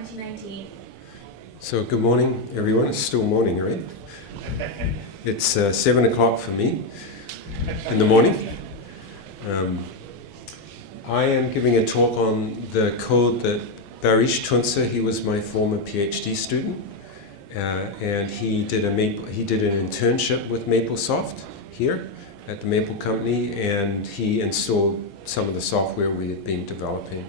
2019. So good morning, everyone. It's still morning, right? It's 7 o'clock for me in the morning. I am giving a talk on the code that Baris Tuncer, he was my former PhD student, and he did an internship with MapleSoft here at the Maple Company, and he installed some of the software we had been developing.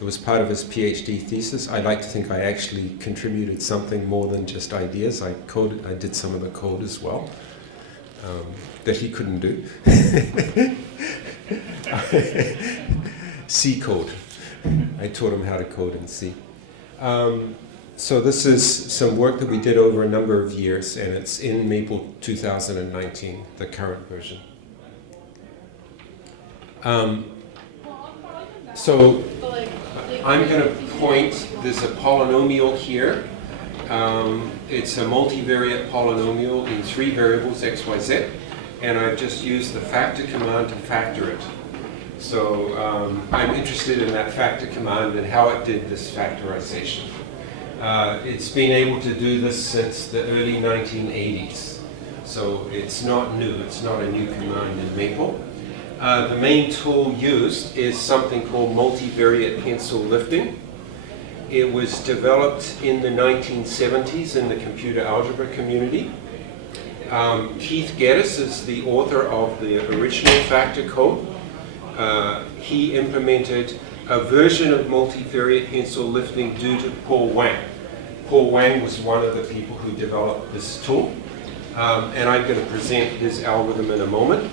It was part of his PhD thesis. I like to think I actually contributed something more than just ideas. I did some of the code as well that he couldn't do. C code. I taught him how to code in C. So this is some work that we did over a number of years, and it's in Maple 2019, the current version. So I'm going to point, there's a polynomial here. It's a multivariate polynomial in 3 variables, x, y, z, and I've just used the factor command to factor it. So I'm interested in that factor command and how it did this factorization. It's been able to do this since the early 1980s. So it's not new, it's not a new command in Maple. The main tool used is something called multivariate Hensel lifting. It was developed in the 1970s in the computer algebra community. Keith Geddes is the author of the original factor code. He implemented a version of multivariate Hensel lifting due to Paul Wang. Paul Wang was one of the people who developed this tool, and I'm going to present his algorithm in a moment.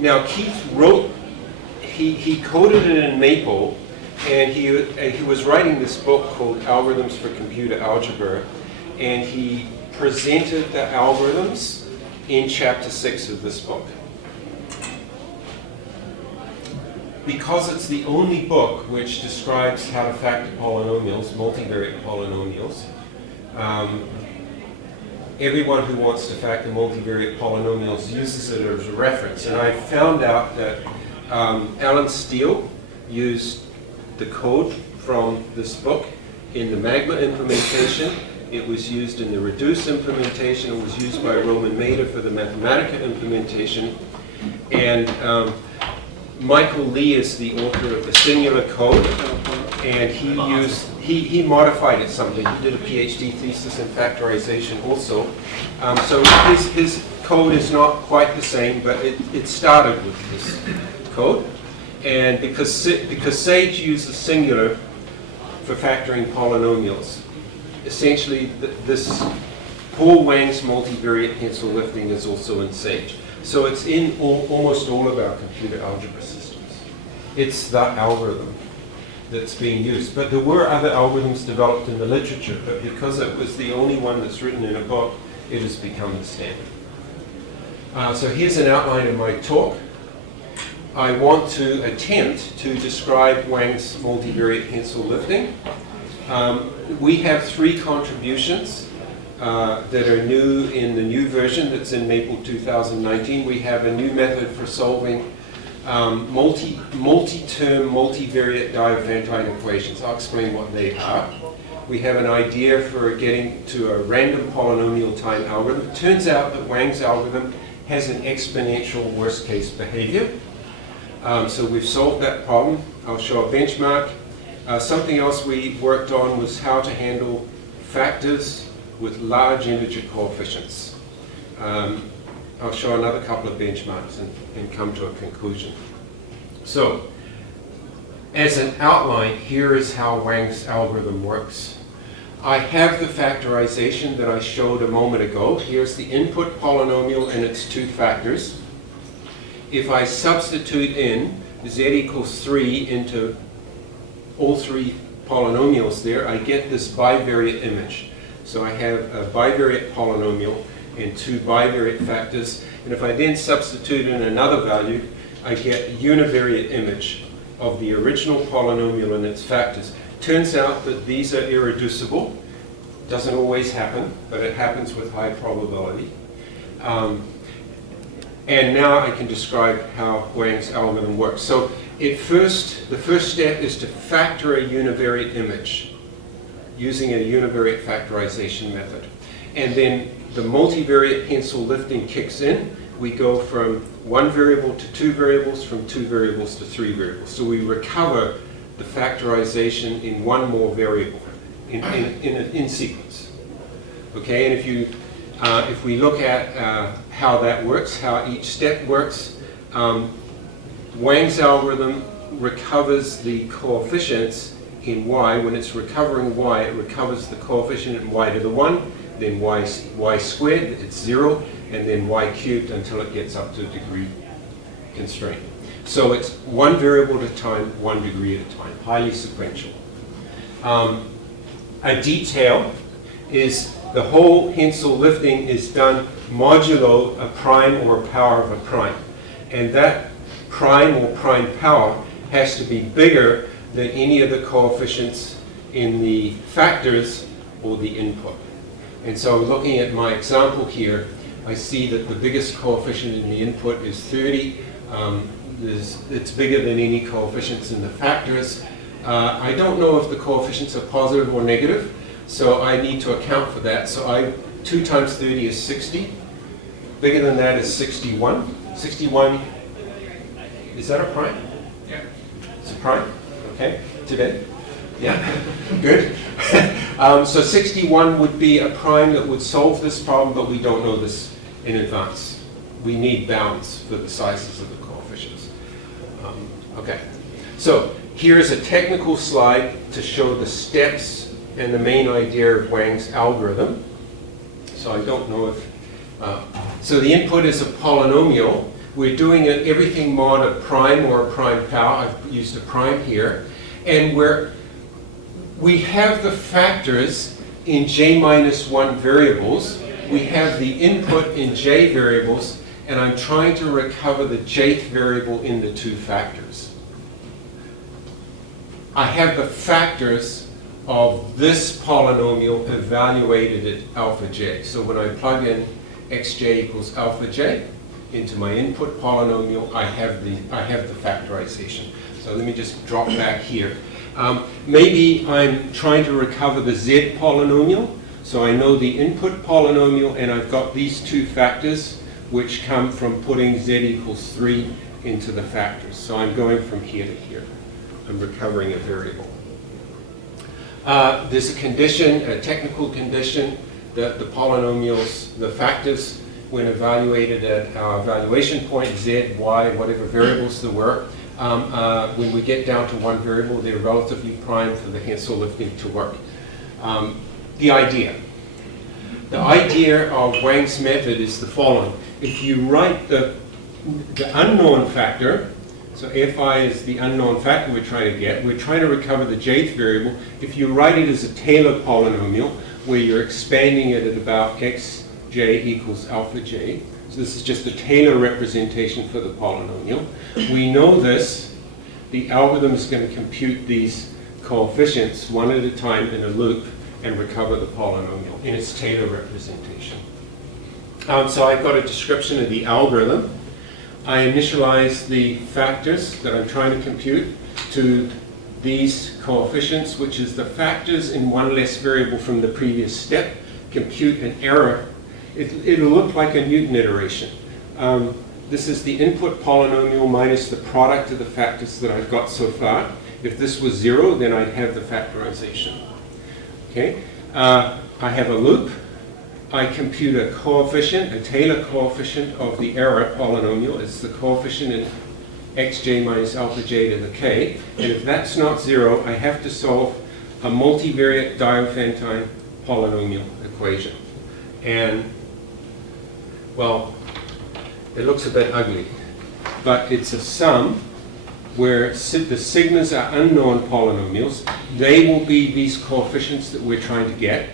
Now Keith wrote, he coded it in Maple, and he was writing this book called Algorithms for Computer Algebra, and he presented the algorithms in chapter 6 of this book. Because it's the only book which describes how to factor polynomials, multivariate polynomials, everyone who wants to factor multivariate polynomials uses it as a reference. And I found out that Alan Steele used the code from this book in the Magma implementation. It was used in the Reduce implementation. It was used by Roman Mader for the Mathematica implementation. And Michael Lee is the author of the Singular Code, and he modified it something. He did a PhD thesis in factorization also. So his code is not quite the same, but it started with this code. And because Sage uses singular for factoring polynomials, essentially this Paul Wang's multivariate Hensel lifting is also in Sage. So it's in almost all of our computer algebra systems. It's the algorithm that's being used. But there were other algorithms developed in the literature, but because it was the only one that's written in a book, it has become the standard. So here's an outline of my talk. I want to attempt to describe Wang's multivariate Hensel lifting. We have 3 contributions that are new in the new version that's in Maple 2019. We have a new method for solving multi-term multivariate diophantine equations. I'll explain what they are. We have an idea for getting to a random polynomial time algorithm. It turns out that Wang's algorithm has an exponential worst case behavior. So we've solved that problem. I'll show a benchmark. Something else we worked on was how to handle factors with large integer coefficients. I'll show another couple of benchmarks and come to a conclusion. So, as an outline, here is how Wang's algorithm works. I have the factorization that I showed a moment ago. Here's the input polynomial and its 2 factors. If I substitute in z equals 3 into all 3 polynomials there, I get this bivariate image. So I have a bivariate polynomial and 2 bivariate factors, and if I then substitute in another value, I get a univariate image of the original polynomial and its factors. Turns out that these are irreducible. Doesn't always happen, but it happens with high probability. And now I can describe how Wang's algorithm works. So the first step is to factor a univariate image using a univariate factorization method. And then the multivariate Hensel lifting kicks in. We go from one variable to two variables, from two variables to three variables. So we recover the factorization in one more variable in sequence. Okay, and if we look at how that works, how each step works, Wang's algorithm recovers the coefficients in y. When it's recovering y, it recovers the coefficient in y to the 1, then y squared, it's 0, and then y cubed until it gets up to a degree constraint. So it's one variable at a time, 1 degree at a time, highly sequential. A detail is the whole Hensel lifting is done modulo a prime or a power of a prime. And that prime or prime power has to be bigger than any of the coefficients in the factors or the input. And so looking at my example here, I see that the biggest coefficient in the input is 30. It's bigger than any coefficients in the factors. I don't know if the coefficients are positive or negative, so I need to account for that. So 2 times 30 is 60. Bigger than that is 61. 61, is that a prime? Yeah. It's a prime? Okay, today? Yeah, good. So 61 would be a prime that would solve this problem, but we don't know this in advance. We need bounds for the sizes of the coefficients. Okay, so here's a technical slide to show the steps and the main idea of Wang's algorithm. So I don't know if... so the input is a polynomial. We're doing everything mod a prime or a prime power. I've used a prime here. And we have the factors in j-1 variables. We have the input in j variables, and I'm trying to recover the jth variable in the two factors. I have the factors of this polynomial evaluated at alpha j. So when I plug in xj equals alpha j into my input polynomial, I have the factorization. So let me just drop back here. Maybe I'm trying to recover the z polynomial. So I know the input polynomial, and I've got these two factors, which come from putting z equals 3 into the factors. So I'm going from here to here. I'm recovering a variable. There's a condition, a technical condition, that the polynomials, the factors, when evaluated at our evaluation point, z, y, whatever variables there were, when we get down to one variable, they're relatively prime for the Hensel lifting to work. The idea of Wang's method is the following. If you write the unknown factor, so fi is the unknown factor we're trying to get, we're trying to recover the jth variable. If you write it as a Taylor polynomial, where you're expanding it at about xj equals alpha j, so this is just a Taylor representation for the polynomial. We know this. The algorithm is going to compute these coefficients one at a time in a loop and recover the polynomial in its Taylor representation. So I've got a description of the algorithm. I initialize the factors that I'm trying to compute to these coefficients, which is the factors in one less variable from the previous step, compute an error. It'll look like a Newton iteration. This is the input polynomial minus the product of the factors that I've got so far. If this was 0, then I'd have the factorization. Okay, I have a loop. I compute a coefficient, a Taylor coefficient of the error polynomial. It's the coefficient in xj minus alpha j to the k. And if that's not 0, I have to solve a multivariate diophantine polynomial equation. And, well, it looks a bit ugly, but it's a sum where the sigmas are unknown polynomials. They will be these coefficients that we're trying to get,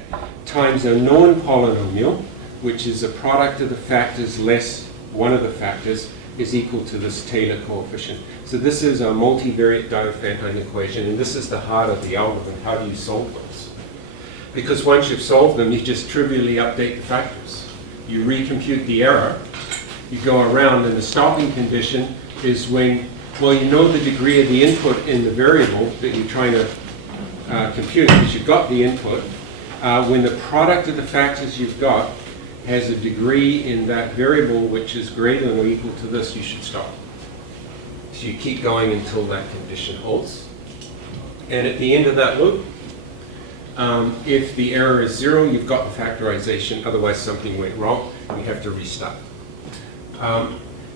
times a known polynomial, which is a product of the factors less one of the factors, is equal to this Taylor coefficient. So this is a multivariate diophantine equation, and this is the heart of the algorithm. How do you solve those? Because once you've solved them, you just trivially update the factors. You recompute the error, you go around, and the stopping condition is when Well, you know the degree of the input in the variable that you're trying to compute because you've got the input. When the product of the factors you've got has a degree in that variable which is greater than or equal to this, you should stop. So you keep going until that condition holds. And at the end of that loop, if the error is 0, you've got the factorization, otherwise something went wrong, and you have to restart.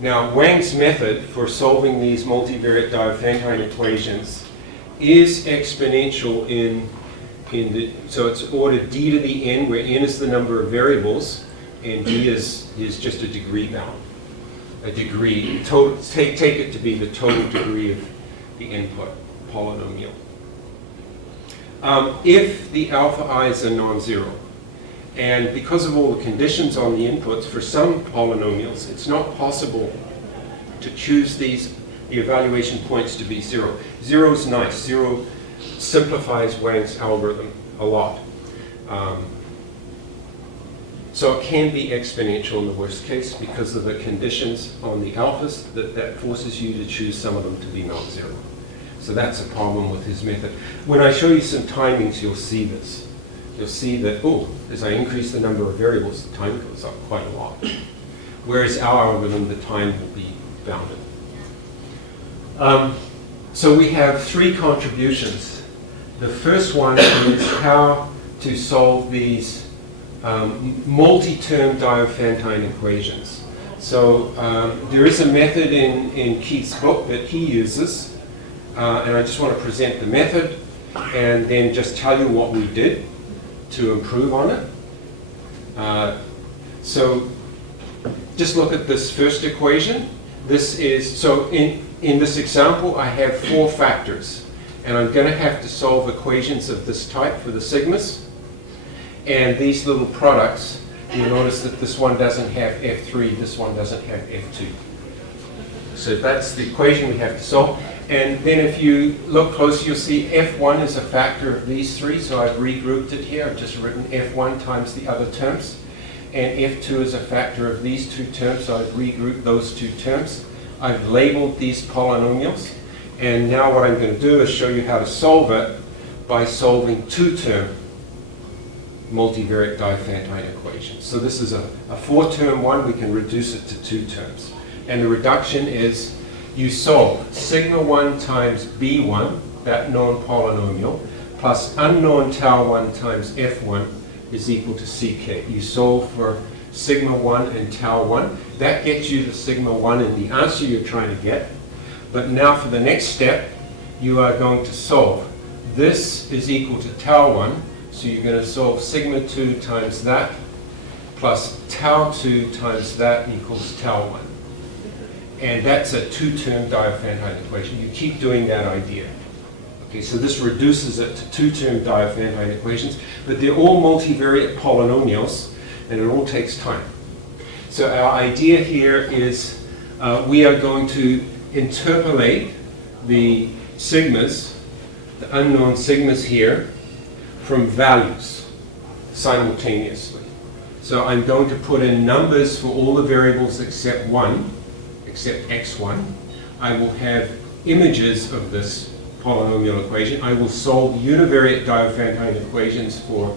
Now, Wang's method for solving these multivariate diophantine equations is exponential so it's order d to the n, where n is the number of variables, and d is just a degree bound. A degree, take it to be the total degree of the input polynomial. If the alpha i's are non-zero, and because of all the conditions on the inputs, for some polynomials, it's not possible to choose the evaluation points to be 0. 0 is nice. 0 simplifies Wang's algorithm a lot. So it can be exponential in the worst case because of the conditions on the alphas that forces you to choose some of them to be non-zero. So that's a problem with his method. When I show you some timings, you'll see this. You'll see that, as I increase the number of variables, the time goes up quite a lot. Whereas our algorithm, the time will be bounded. So we have 3 contributions. The first one is how to solve these multi-term diophantine equations. So there is a method in Keith's book that he uses, and I just want to present the method and then just tell you what we did to improve on it. So just look at this first equation. This is, so in this example I have 4 factors, and I'm going to have to solve equations of this type for the sigmas. And these little products, you'll notice that this one doesn't have F3, this one doesn't have F2. So that's the equation we have to solve. And then if you look closer, you'll see F1 is a factor of these 3, so I've regrouped it here. I've just written F1 times the other terms. And F2 is a factor of these 2 terms, so I've regrouped those 2 terms. I've labeled these polynomials. And now what I'm going to do is show you how to solve it by solving 2-term multivariate diophantine equations. So this is a 4-term one. We can reduce it to 2 terms. And the reduction is you solve sigma 1 times b1, that known polynomial, plus unknown tau 1 times f1 is equal to ck. You solve for sigma 1 and tau 1. That gets you the sigma 1 and the answer you're trying to get. But now for the next step, you are going to solve. This is equal to tau 1, so you're going to solve sigma 2 times that plus tau 2 times that equals tau 1. And that's a 2-term diophantine equation. You keep doing that idea. Okay, so this reduces it to 2-term diophantine equations, but they're all multivariate polynomials, and it all takes time. So our idea here is we are going to interpolate the sigmas, the unknown sigmas here, from values simultaneously. So I'm going to put in numbers for all the variables except one, except x1. I will have images of this polynomial equation. I will solve univariate diophantine equations for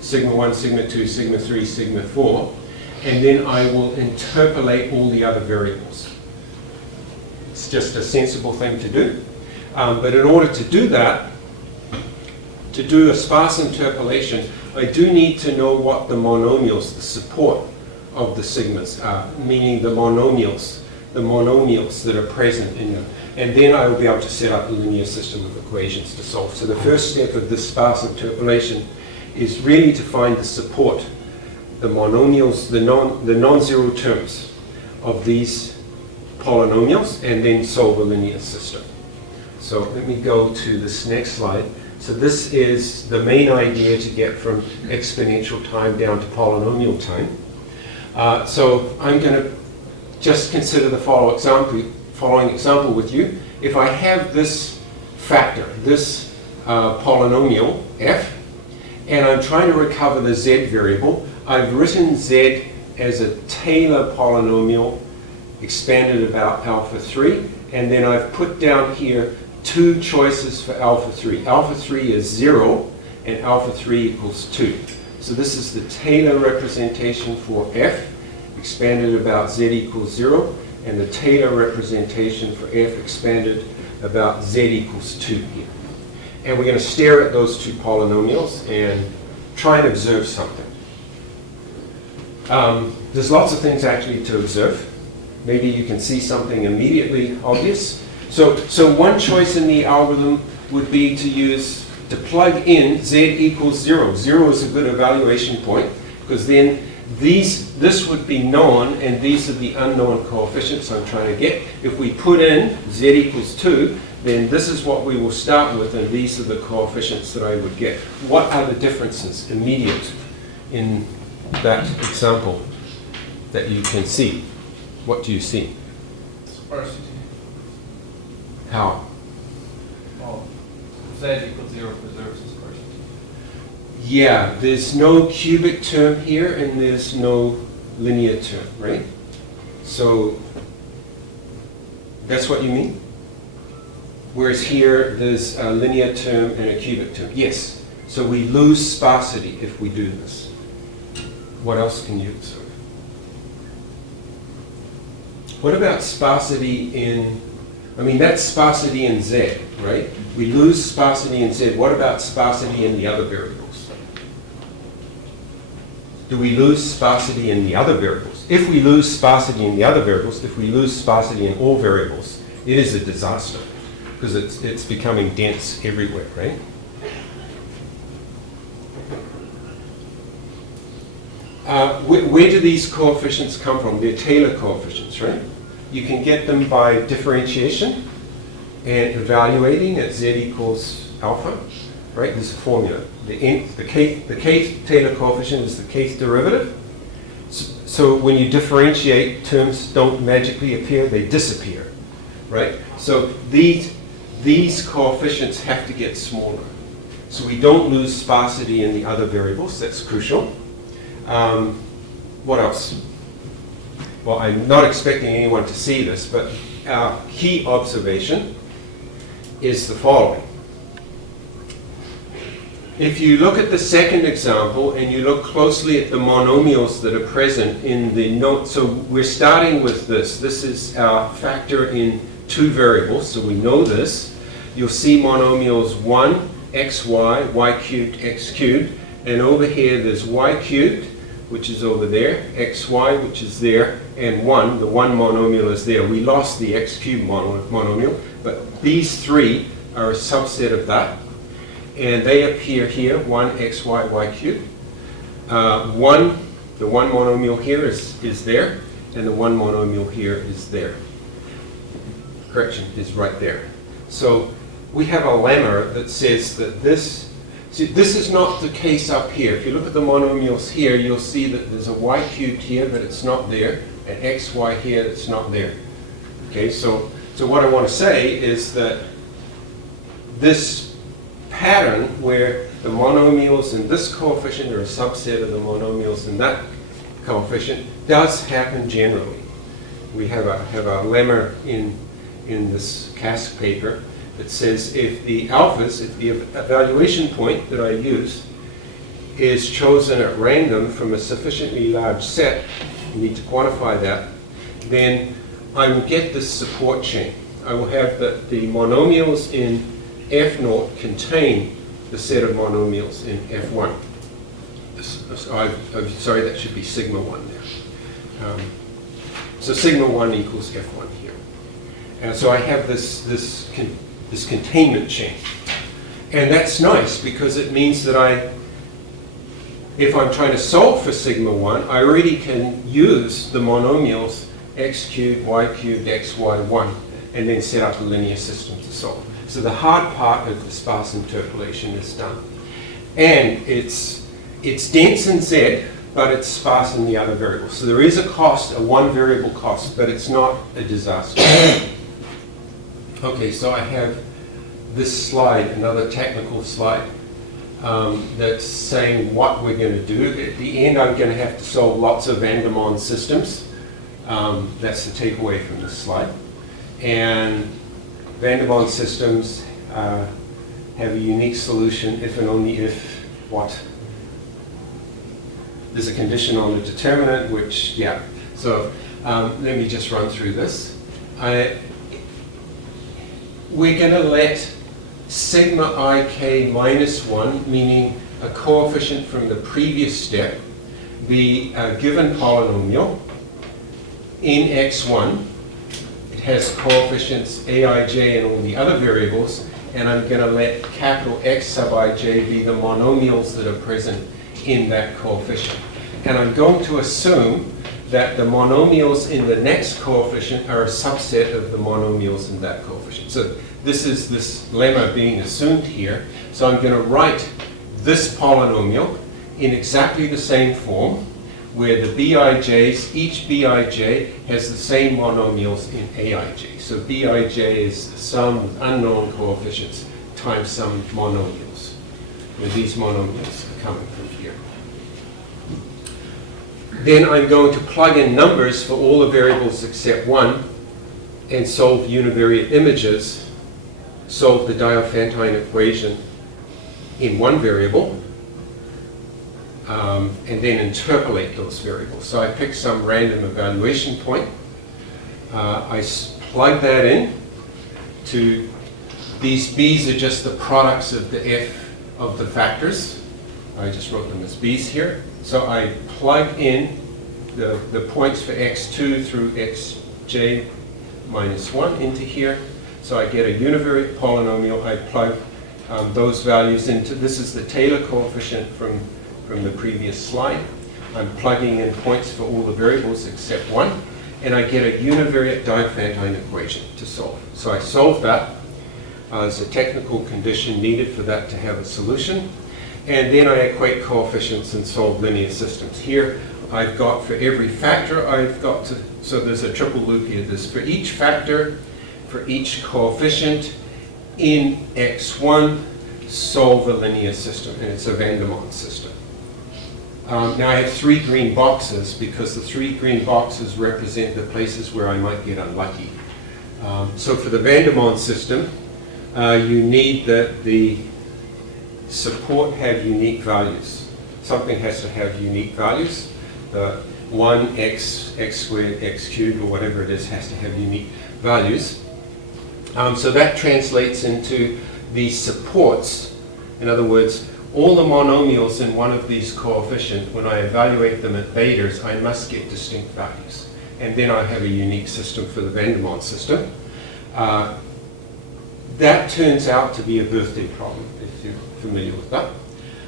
sigma 1, sigma 2, sigma 3, sigma 4, and then I will interpolate all the other variables. It's just a sensible thing to do. But in order to do that, to do a sparse interpolation, I do need to know what the monomials, the support of the sigmas are, meaning the monomials that are present in them. And then I will be able to set up a linear system of equations to solve. So the first step of this sparse interpolation is really to find the support, the monomials, the non-zero terms of these polynomials, and then solve a linear system. So let me go to this next slide. So this is the main idea to get from exponential time down to polynomial time. So I'm going to just consider the following example with you. If I have this factor, this polynomial f, and I'm trying to recover the z variable, I've written z as a Taylor polynomial expanded about alpha 3, and then I've put down here two choices for alpha 3. Alpha 3 is 0, and alpha 3 equals 2. So this is the Taylor representation for f, expanded about z equals 0, and the Taylor representation for f expanded about z equals 2 here. And we're going to stare at those two polynomials and try and observe something. There's lots of things actually to observe. Maybe you can see something immediately obvious. So one choice in the algorithm would be to plug in z equals 0. 0 is a good evaluation point, because then this would be known, and these are the unknown coefficients I'm trying to get. If we put in z equals 2, then this is what we will start with, and these are the coefficients that I would get. What are the differences immediate in that example that you can see? What do you see? Sparsity. How? Well, z equals 0 preserves the sparsity. Yeah, there's no cubic term here, and there's no linear term, right? So that's what you mean? Whereas here, there's a linear term and a cubic term. Yes. So we lose sparsity if we do this. What else can you observe? What about sparsity in, that's sparsity in z, right? We lose sparsity in z. What about sparsity in the other variables? Do we lose sparsity in the other variables? If we lose sparsity in the other variables, if we lose sparsity in all variables, it is a disaster, because it's becoming dense everywhere, right? Where do these coefficients come from? They're Taylor coefficients, right? You can get them by differentiation and evaluating at z equals alpha, right? There's a formula. The kth Taylor coefficient is the kth derivative. So when you differentiate, terms don't magically appear, they disappear, right? So these coefficients have to get smaller. So we don't lose sparsity in the other variables. That's crucial. What else? Well, I'm not expecting anyone to see this, but our key observation is the following. If you look at the second example and you look closely at the monomials that are present in the note, so we're starting with this. This is our factor in two variables, so we know this. You'll see monomials 1, xy, y cubed, x cubed, and over here there's y cubed, which is over there, xy, which is there, and 1, the 1 monomial is there. We lost the x cubed monomial, but these three are a subset of that. And they appear here, 1, xy, y cubed. The 1 monomial here is there, and the 1 monomial here is there. Correction, is right there. So we have a lemma that says that this is not the case up here. If you look at the monomials here, you'll see that there's a y cubed here, but it's not there, and xy here, that's not there. Okay, so what I want to say is that this pattern where the monomials in this coefficient are a subset of the monomials in that coefficient does happen generally. We have a lemma in this CASC paper that says if the alphas, if the evaluation point that I use is chosen at random from a sufficiently large set, you need to quantify that, then I will get this support chain. I will have that the monomials in F0 contain the set of monomials in F1. I'm sorry, that should be sigma 1 there. So sigma 1 equals F1 here. And so I have this containment chain. And that's nice because it means that if I'm trying to solve for sigma 1, I already can use the monomials x cubed, y cubed, xy, 1, and then set up a linear system to solve. So the hard part of the sparse interpolation is done. And it's dense in z, but it's sparse in the other variables. So there is a cost, a one variable cost, but it's not a disaster. Okay, so I have this slide, another technical slide, that's saying what we're going to do. At the end, I'm going to have to solve lots of Vandermonde systems. That's the takeaway from this slide. And van der Waals systems have a unique solution if and only if what? There's a condition on the determinant, which, yeah. So let me just run through this. We're going to let sigma ik minus 1, meaning a coefficient from the previous step, be a given polynomial in x1. It has coefficients aij and all the other variables, and I'm going to let capital X sub ij be the monomials that are present in that coefficient. And I'm going to assume that the monomials in the next coefficient are a subset of the monomials in that coefficient. So this is this lemma being assumed here. So I'm going to write this polynomial in exactly the same form, where the bij's, each bij has the same monomials in aij. So bij is the sum of unknown coefficients times some monomials, where these monomials are coming from here. Then I'm going to plug in numbers for all the variables except one and solve univariate images, solve the diophantine equation in one variable, and then interpolate those variables. So I pick some random evaluation point. I plug that in to these b's are just the products of the f of the factors. I just wrote them as b's here. So I plug in the points for x2 through xj minus 1 into here. So I get a univariate polynomial. I plug those values into, this is the Taylor coefficient from the previous slide. I'm plugging in points for all the variables except one, and I get a univariate diophantine equation to solve. So I solve that. There's a technical condition needed for that to have a solution. And then I equate coefficients and solve linear systems. Here I've got for every factor, I've got to, so there's a triple loop here. There's for each factor, for each coefficient in x1, solve a linear system, and it's a van der Waals system. Now I have 3 green boxes because the 3 green boxes represent the places where I might get unlucky. So for the van der Waals system, you need that the support have unique values. Something has to have unique values. 1, x squared, x cubed, or whatever it is, has to have unique values. So that translates into the supports. In other words, all the monomials in one of these coefficients, when I evaluate them at betas, I must get distinct values. And then I have a unique system for the van der Waals system. That turns out to be a birthday problem, if you're familiar with that.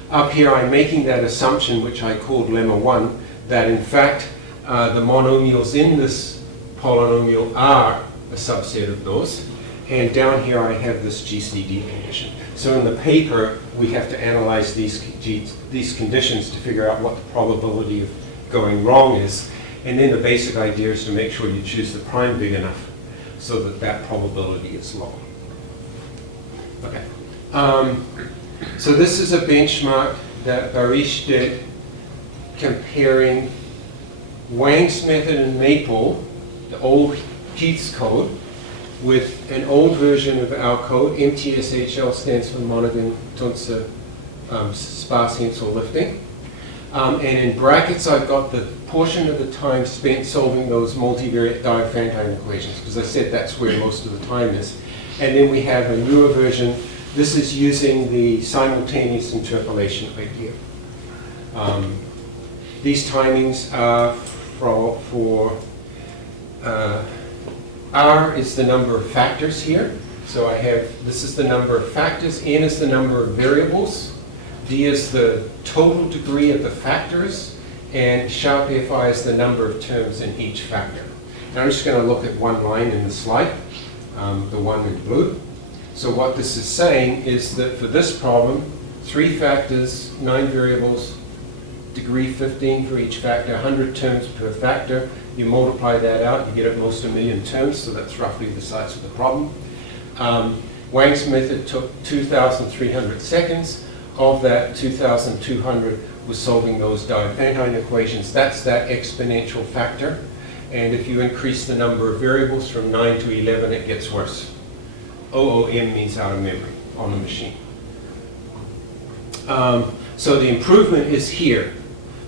Up here I'm making that assumption, which I called lemma 1, that in fact the monomials in this polynomial are a subset of those. And down here I have this GCD condition. So in the paper we have to analyze these conditions to figure out what the probability of going wrong is. And then the basic idea is to make sure you choose the prime big enough so that that probability is low. Okay. So this is a benchmark that Baris did comparing Wang's method in Maple, the old Keith's code, with an old version of our code. MTSHL stands for Monagan, Tuncer, sparse Hensel lifting. And in brackets I've got the portion of the time spent solving those multivariate diophantine equations, because I said that's where most of the time is. And then we have a newer version. This is using the simultaneous interpolation idea. These timings are for R is the number of factors here. So I have, this is the number of factors, N is the number of variables, D is the total degree of the factors, and sharp FI is the number of terms in each factor. Now I'm just going to look at one line in the slide, the one in blue. So what this is saying is that for this problem, 3 factors, 9 variables, degree 15 for each factor, 100 terms per factor. You multiply that out, you get at most 1,000,000 terms, so that's roughly the size of the problem. Wang's method took 2,300 seconds. Of that, 2,200 was solving those diophantine equations. That's that exponential factor. And if you increase the number of variables from 9 to 11, it gets worse. OOM means out of memory on the machine. So the improvement is here.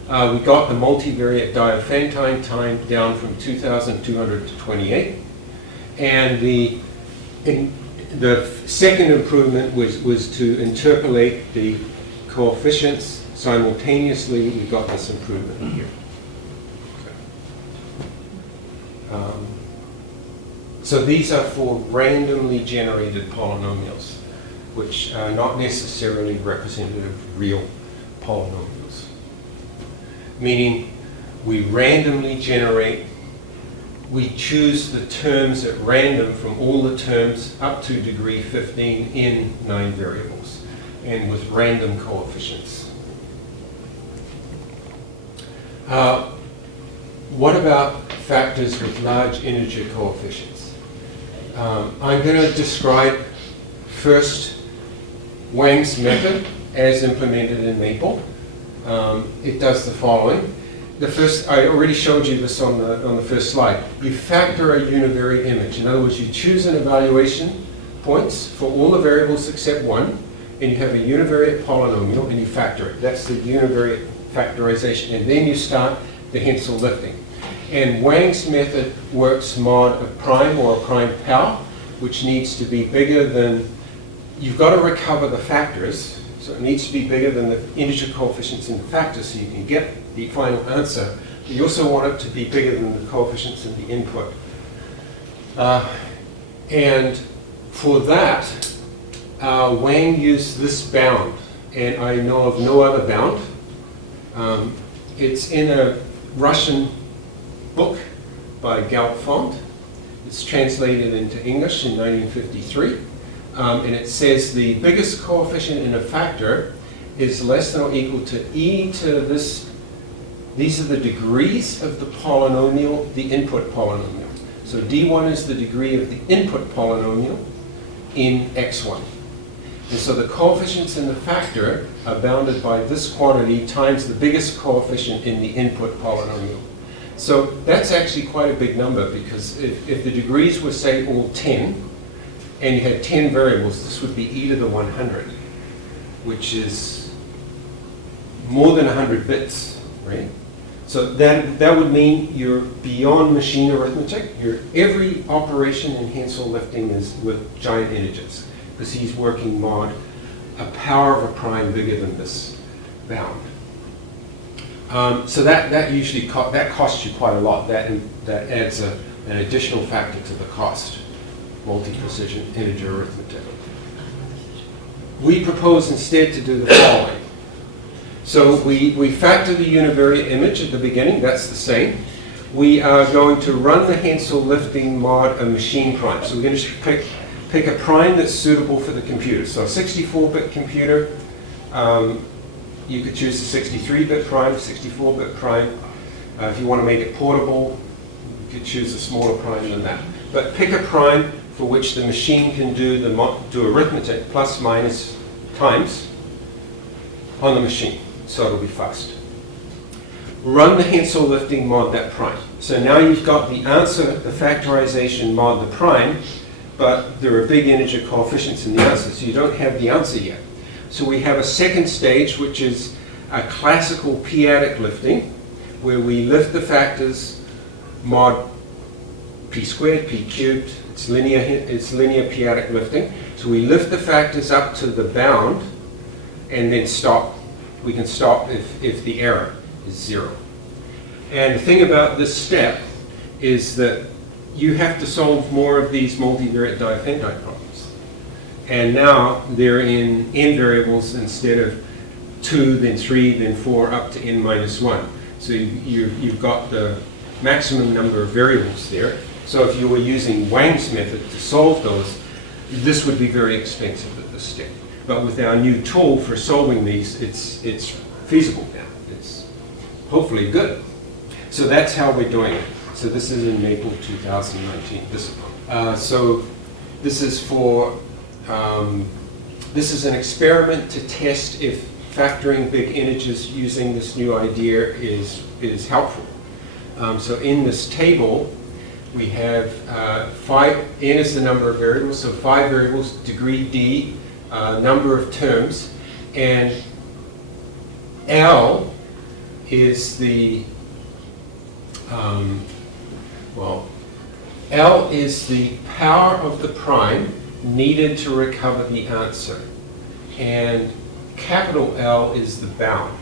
We got the multivariate diophantine time down from 2,200 to 28. And the second improvement was to interpolate the coefficients simultaneously. We got this improvement here. So these are for randomly generated polynomials, which are not necessarily representative of real polynomials. Meaning we randomly generate, we choose the terms at random from all the terms up to degree 15 in 9 variables, and with random coefficients. What about factors with large integer coefficients? I'm going to describe first Wang's method as implemented in Maple. It does the following. I already showed you this on the first slide. You factor a univariate image. In other words, you choose an evaluation points for all the variables except one, and you have a univariate polynomial, and you factor it. That's the univariate factorization. And then you start the Hensel lifting. And Wang's method works mod a prime or a prime power, which needs to be bigger than, you've got to recover the factors, so it needs to be bigger than the integer coefficients in the factors so you can get the final answer. But you also want it to be bigger than the coefficients in the input. And for that, Wang used this bound, and I know of no other bound. It's in a Russian book by Galfond. It's translated into English in 1953. And it says the biggest coefficient in a factor is less than or equal to e to this. These are the degrees of the polynomial, the input polynomial. So d1 is the degree of the input polynomial in x1. And so the coefficients in the factor are bounded by this quantity times the biggest coefficient in the input polynomial. So that's actually quite a big number, because if the degrees were, say, all 10, and you had 10 variables, this would be e to the 100, which is more than 100 bits, right? So that would mean you're beyond machine arithmetic. Every operation in Hensel lifting is with giant integers, because he's working mod a power of a prime bigger than this bound. So that usually that costs you quite a lot. That adds an additional factor to the cost. Multi-precision integer arithmetic. We propose instead to do the following. So we factor the univariate image at the beginning. That's the same. We are going to run the Hensel lifting mod a machine prime. So we're going to pick a prime that's suitable for the computer. So a 64-bit computer. You could choose a 63-bit prime, 64-bit prime. If you want to make it portable, you could choose a smaller prime than that. But pick a prime for which the machine can do arithmetic plus minus times on the machine. So it'll be fast. Run the Hensel lifting mod that prime. So now you've got the answer, the factorization mod the prime, but there are big integer coefficients in the answer, so you don't have the answer yet. So we have a second stage, which is a classical p-adic lifting, where we lift the factors mod p squared, p cubed. It's linear p-adic lifting. So we lift the factors up to the bound and then stop. We can stop if the error is 0. And the thing about this step is that you have to solve more of these multivariate diophantine problems. And now they're in n variables instead of 2, then 3, then 4, up to n minus 1. So you've got the maximum number of variables there. So if you were using Wang's method to solve those, this would be very expensive at this step. But with our new tool for solving these, it's feasible now. It's hopefully good. So that's how we're doing it. So this is in Maple 2019. So this is for this is an experiment to test if factoring big integers using this new idea is helpful. So in this table, we have n is the number of variables, so 5 variables, degree d, number of terms, and L is the, L is the power of the prime needed to recover the answer, and capital L is the bound.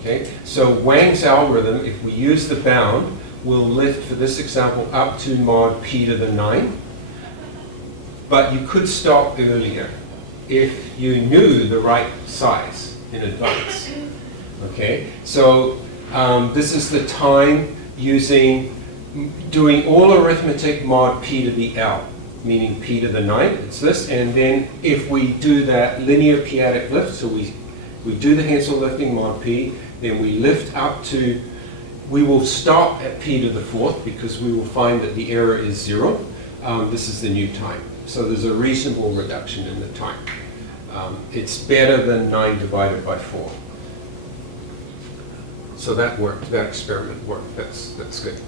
Okay, so Wang's algorithm, if we use the bound, will lift, for this example, up to mod p to the 9. But you could stop earlier if you knew the right size in advance. Okay, so this is the time doing all arithmetic mod p to the L, meaning p to the 9, it's this, and then if we do that linear p-adic lift, so we do the Hensel lifting mod p, then we lift up to, we will stop at p to the 4th because we will find that the error is 0. This is the new time. So there's a reasonable reduction in the time. It's better than 9 divided by 4. So that worked, that experiment worked, that's good.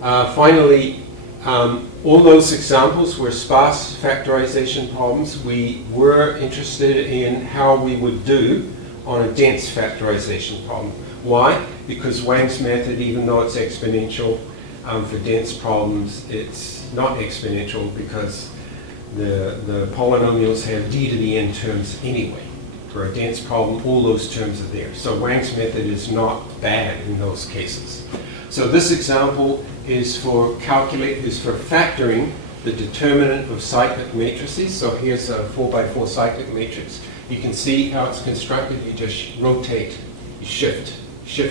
Finally, all those examples were sparse factorization problems. We were interested in how we would do on a dense factorization problem. Why? Because Wang's method, even though it's exponential, for dense problems, it's not exponential because the polynomials have d to the n terms anyway. For a dense problem, all those terms are there. So Wang's method is not bad in those cases. So this example is for factoring the determinant of cyclic matrices. So here's a 4x4 cyclic matrix. You can see how it's constructed. You just rotate, you shift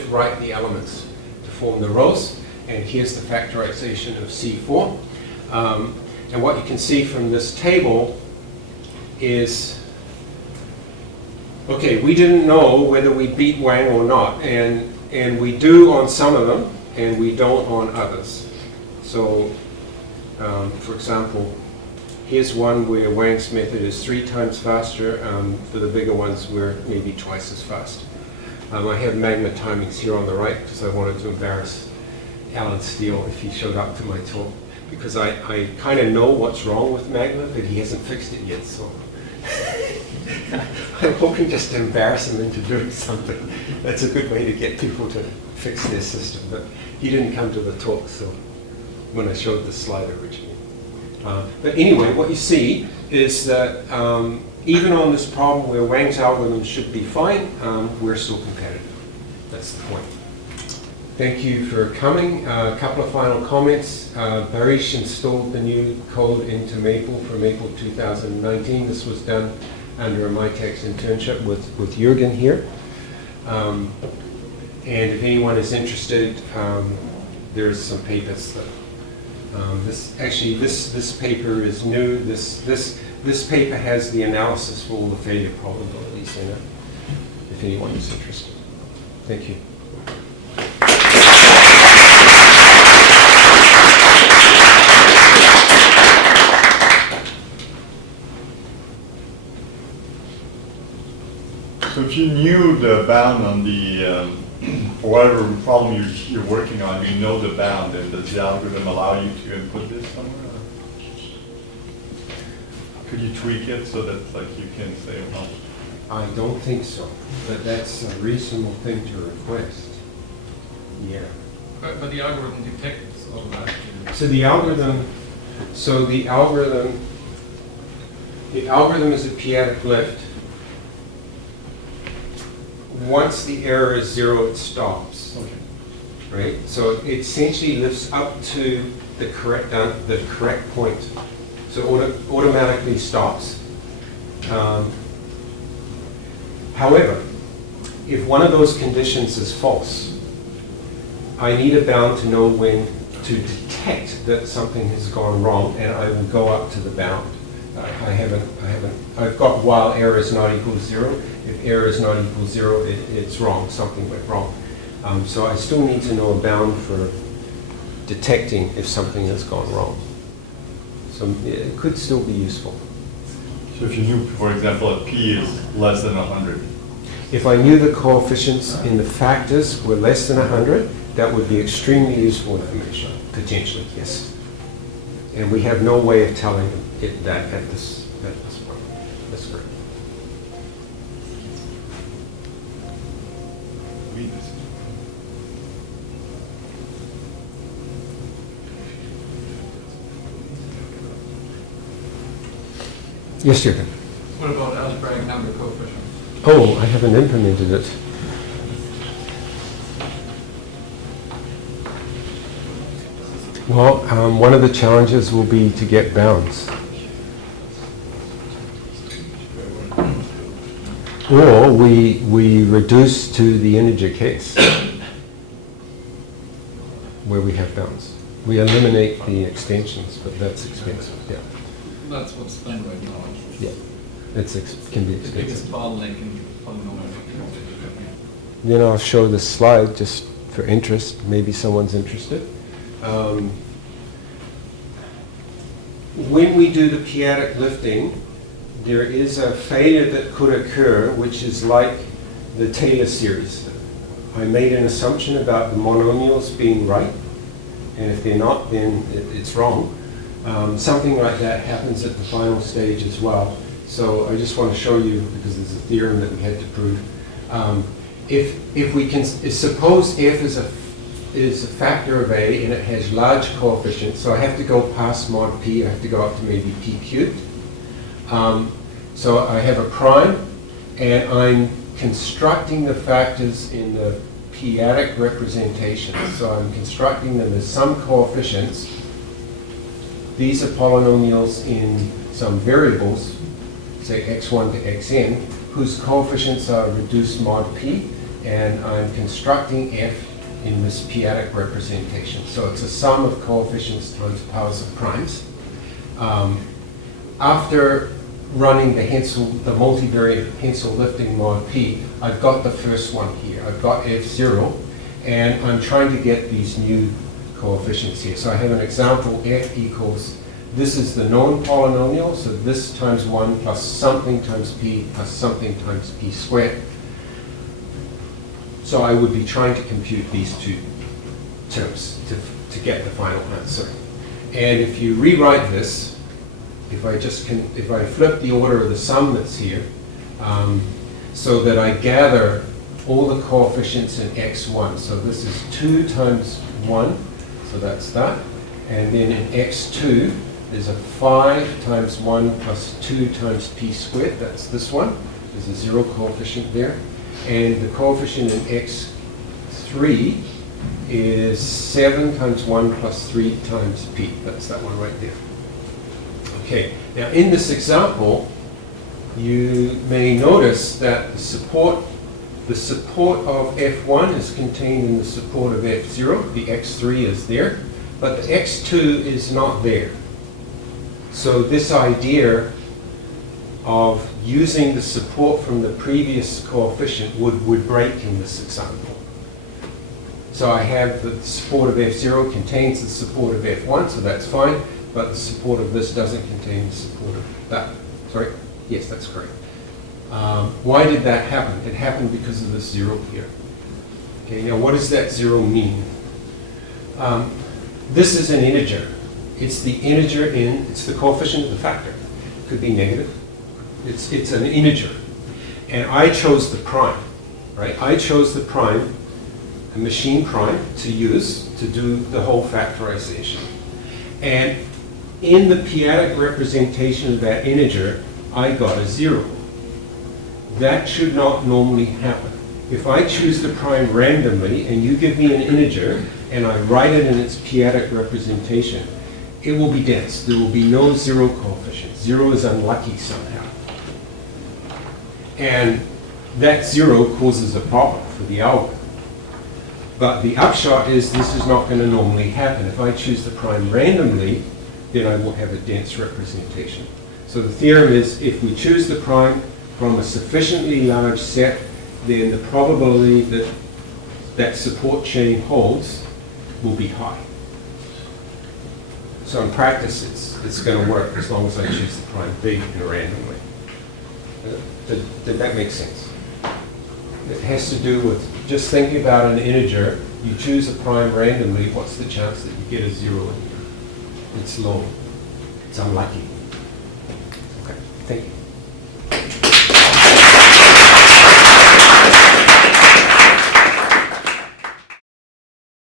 right the elements to form the rows. And here's the factorization of C4. And what you can see from this table is, okay, we didn't know whether we beat Wang or not, and we do on some of them, and we don't on others. So, for example, here's one where Wang's method is 3 times faster. For the bigger ones, we're maybe twice as fast. I have magma timings here on the right because I wanted to embarrass Alan Steele if he showed up to my talk, because I kind of know what's wrong with magma, but he hasn't fixed it yet, so I'm hoping just to embarrass him into doing something. That's a good way to get people to fix their system, but he didn't come to the talk, so when I showed this slide originally. But anyway, what you see is that even on this problem where Wang's algorithm should be fine, we're still competitive. That's the point. Thank you for coming. A couple of final comments. Baris installed the new code into Maple for Maple 2019. This was done under a MyText internship with Jürgen here. And if anyone is interested, there's some papers that this paper is new. This paper has the analysis for all the failure probabilities in it, if anyone is interested. Thank you. So if you knew the bound on the, for whatever problem you're working on, you know the bound, and does the algorithm allow you to input this somewhere? Could you tweak it so that you can say, oh? I don't think so, but that's a reasonable thing to request. Yeah. But the algorithm detects automatically. So the algorithm is a p-adic lift. Once the error is 0, it stops. Okay. Right? So it essentially lifts up to the correct point. So it automatically stops. However, if one of those conditions is false, I need a bound to know when to detect that something has gone wrong, and I will go up to the bound. I've got while error is not equal to 0. If error is not equal to 0, it's wrong, something went wrong. So I still need to know a bound for detecting if something has gone wrong. So it could still be useful. So if you knew, for example, that p is less than 100. If I knew the coefficients in the factors were less than 100, that would be extremely useful information, potentially, yes. And we have no way of telling it that at this point. That's correct. Yes, Jürgen. What about algebraic number coefficients? Oh, I haven't implemented it. Well, one of the challenges will be to get bounds. Or we reduce to the integer case where we have bounds. We eliminate the extensions, but that's expensive, yeah. That's what's done right now. Yeah, can be The biggest expensive. bottleneck in polynomial factorization. Then I'll show this slide just for interest. Maybe someone's interested. When we do the p-adic lifting, there is a failure that could occur, which is like the Taylor series. I made an assumption about the monomials being right, and if they're not, then it's wrong. Something like that happens at the final stage as well. So I just want to show you, because there's a theorem that we had to prove. If we can, suppose f is a factor of a and it has large coefficients, so I have to go past mod p, I have to go up to maybe p cubed. So I have a prime, and I'm constructing the factors in the p-adic representation. So I'm constructing them as some coefficients. These are polynomials in some variables, say x1 to xn, whose coefficients are reduced mod p, and I'm constructing f in this p-adic representation. So it's a sum of coefficients times powers of primes. After running the multivariate Hensel lifting mod p, I've got the first one here. I've got f0, and I'm trying to get these new coefficients here. So I have an example, f equals, this is the known polynomial, so this times 1 plus something times p plus something times p squared. So I would be trying to compute these two terms to get the final answer. And if you rewrite this, if I flip the order of the sum that's here, so that I gather all the coefficients in x1. So this is 2 times 1, so that's that. And then in x2, there's a 5 times 1 plus 2 times p squared, that's this one. There's a 0 coefficient there. And the coefficient in x3 is 7 times 1 plus 3 times p. That's that one right there. Okay, now in this example, you may notice that the support of f1 is contained in the support of f0. The x3 is there, but the x2 is not there. So this idea of using the support from the previous coefficient would break in this example. So I have the support of f0 contains the support of f1, so that's fine, but the support of this doesn't contain the support of that. Sorry? Yes, that's correct. Why did that happen? It happened because of this 0 here. Okay, now what does that 0 mean? This is an integer. It's the integer it's the coefficient of the factor. It could be negative. It's an integer. And I chose the prime, right? I chose the prime, a machine prime, to use to do the whole factorization. And in the p-adic representation of that integer, I got a 0. That should not normally happen. If I choose the prime randomly and you give me an integer and I write it in its p-adic representation, it will be dense. There will be no 0 coefficient. 0 is unlucky somehow. And that 0 causes a problem for the algorithm. But the upshot is this is not going to normally happen. If I choose the prime randomly, then I will have a dense representation. So the theorem is if we choose the prime from a sufficiently large set, then the probability that that support chain holds will be high. So in practice, it's going to work as long as I choose the prime big and randomly. Did that make sense? It has to do with just thinking about an integer you choose a prime randomly, what's the chance that you get a 0 in here? It's low. It's unlucky. Okay, thank you.